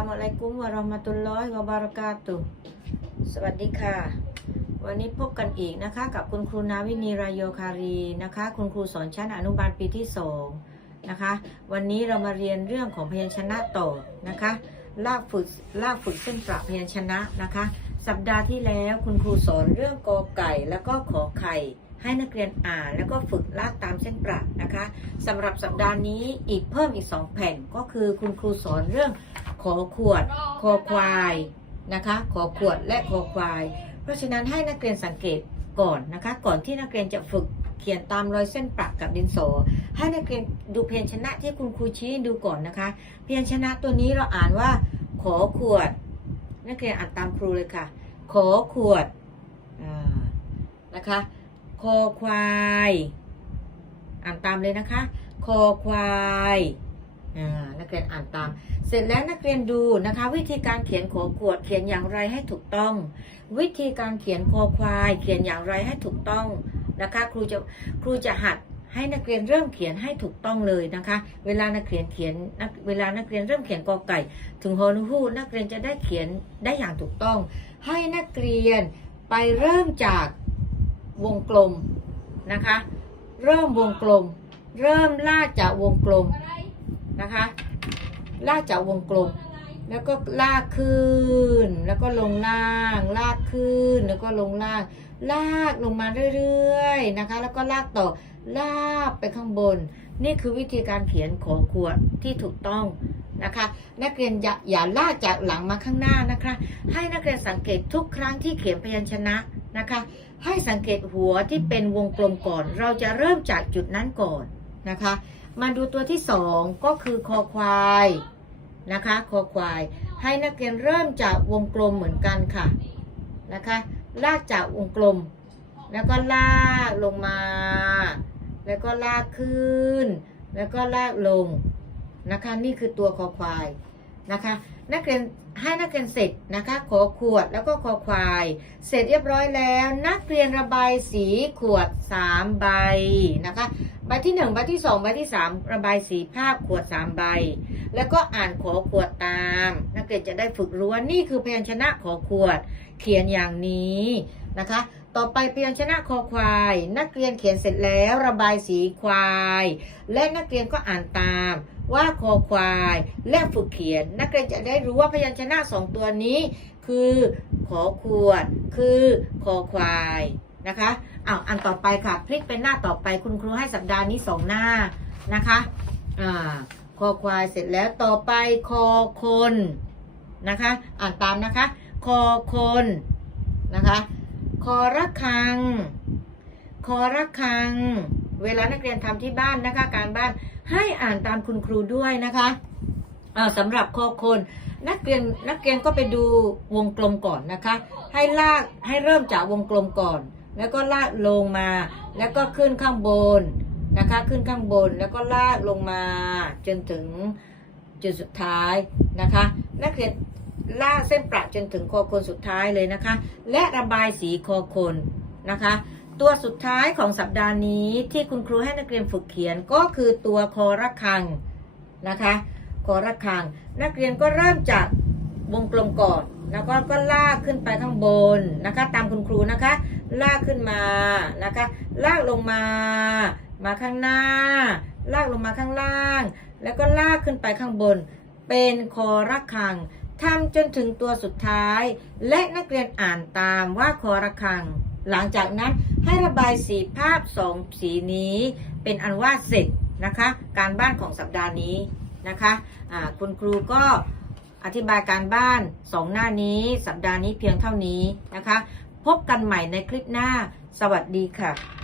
มวะเราะห์มะตุลลอฮิวะบารากาตุ สวัสดีค่ะ วันนี้พบกันอีกนะคะ กับคุณครูนาวินีรายโยคารีนะคะ คุณครูสอนชั้นอนุบาลปีที่สองนะคะ วันนี้เรามาเรียนเรื่องของพยัญชนะต่อนะคะลากฝึกลากฝึกเส้นประพยัญชนะนะคะ สัปดาห์ที่แล้วคุณครูสอนเรื่องกอไก่แล้วก็ขอไข่ ให้นักเรียนอ่านแล้วก็ฝึกลากตามเส้นประนะคะสำหรับสัปดาห์นี้อีกเพิ่มอีก 2 แผ่นก็คือคุณครูสอนเรื่องขอขวดคอควายนะคะ ขอขวดและคอควาย เพราะฉะนั้นให้นักเรียนสังเกตก่อนนะคะ ก่อนที่นักเรียนจะฝึกเขียนตามรอยเส้นประกับดินสอ ให้นักเรียนดูเพียัญชนะที่คุณครูชี้ดูก่อนนะคะ เพียัญชนะตัวนี้เราอ่านว่าขอขวด นักเรียนอ่านตามครูเลยค่ะ ขอขวดนะคะ คอควาย อ่านตามเลยนะคะ คอควายนักเรียนอ่านตาม เสร็จแล้วนักเรียนดูนะคะ วิธีการเขียนขอขวดเขียนอย่างไรให้ถูกต้อง วิธีการเขียนคอควาย เขียนอย่างไรให้ถูกต้องนะคะ ครูจะครูจะหัดให้นักเรียนเริ่มเขียนให้ถูกต้องเลยนะคะ เวลานักเรียนเขียนเวลานักเรียนเริ่มเขียนกอไก่ ถึงฮอนูฮูนักเรียนจะได้เขียนได้อย่างถูกต้อง ให้นักเรียนไปเริ่มจาก วงกลมนะคะ เริ่มวงกลม เริ่มลากจากวงกลมนะคะลากจากวงกลม แล้วก็ลากขึ้น แล้วก็ลงล่าง ลากขึ้นแล้วก็ลงล่าง ลากลงมาเรื่อยๆนะคะ แล้วก็ลากต่อลากไปข้างบน นี่คือวิธีการเขียนขอขวดที่ถูกต้องนะคะ นักเรียนอย่าอย่าลากจากหลังมาข้างหน้านะคะ ให้นักเรียนสังเกตทุกครั้งที่เขียนพยัญชนะ นะคะ ให้สังเกตหัวที่เป็นวงกลมก่อน เราจะเริ่มจากจุดนั้นก่อนนะคะ มาดูตัวที่สองก็คือคอควายนะคะ คอควาย ให้นักเรียนเริ่มจากวงกลมเหมือนกันค่ะนะคะ ลากจากวงกลม แล้วก็ลากลงมา แล้วก็ลากขึ้น แล้วก็ลากลงนะคะ นี่คือตัวคอควายนะคะ นักเรียน ให้นักเรียนเสร็จนะคะ ขอขวดแล้วก็คอควาย เสร็จเรียบร้อยแล้ว นักเรียนระบายสีขวด 3 ใบนะคะ ใบที่ 1 ใบที่ 2 ใบที่ 3 ระบายสีภาพขวด 3 ใบ แล้วก็อ่านขอขวดตาม นักเรียนจะได้ฝึกรู้ว่านี่คือพยัญชนะขอขวด เขียนอย่างนี้นะคะ ต่อไปพยัญชนะคอควาย นักเรียนเขียนเสร็จแล้วระบายสีควาย และนักเรียนก็อ่านตามว่าคอควาย และฝึกเขียน นักเรียนจะได้รู้ว่าพยัญชนะสองตัวนี้ คือขอขวด คือคอควายนะคะอ้าวอันต่อไปค่ะ พลิกเป็นหน้าต่อไปคุณครูให้สัปดาห์นี้สองหน้านะคะอ่าคอควายเสร็จแล้วต่อไปคอคนนะคะ อ่านตามนะคะ คอคนนะคะ คอระคัง คอระคัง เวลานักเรียนทำที่บ้านนะคะ การบ้านให้อ่านตามคุณครูด้วยนะคะอ่าสำหรับคอคนนักเรียนนักเรียนก็ไปดูวงกลมก่อนนะคะ ให้ลากให้เริ่มจากวงกลมก่อน แล้วก็ลากลงมา แล้วก็ขึ้นข้างบนนะคะ ขึ้นข้างบนแล้วก็ลากลงมาจนถึงจุดสุดท้ายนะคะ นักเรียน ล่าเส้นประจนถึงคอคนสุดท้ายเลยนะคะ และระบายสีคอคนนะคะ ตัวสุดท้ายของสัปดาห์นี้ที่คุณครูให้นักเรียนฝึกเขียนก็คือตัวคอระคังนะคะคอระคัง นักเรียนก็เริ่มจากวงกลมก่อนแล้วก็ก็ลากขึ้นไปข้างบนนะคะ ตามคุณครูนะคะ ลากขึ้นมานะคะ ลากลงมา มาข้างหน้า ลากลงมาข้างล่าง แล้วก็ลากขึ้นไปข้างบน เป็นคอระคัง ทำจนถึงตัวสุดท้าย และนักเรียนอ่านตามว่าคอระคัง หลังจากนั้นให้ระบายสีภาพสองสีนี้ เป็นอันว่าเสร็จนะคะ การบ้านของสัปดาห์นี้นะคะอ่าคุณครูก็อธิบายการบ้านสองหน้านี้สัปดาห์นี้เพียงเท่านี้นะคะ พบกันใหม่ในคลิปหน้า สวัสดีค่ะ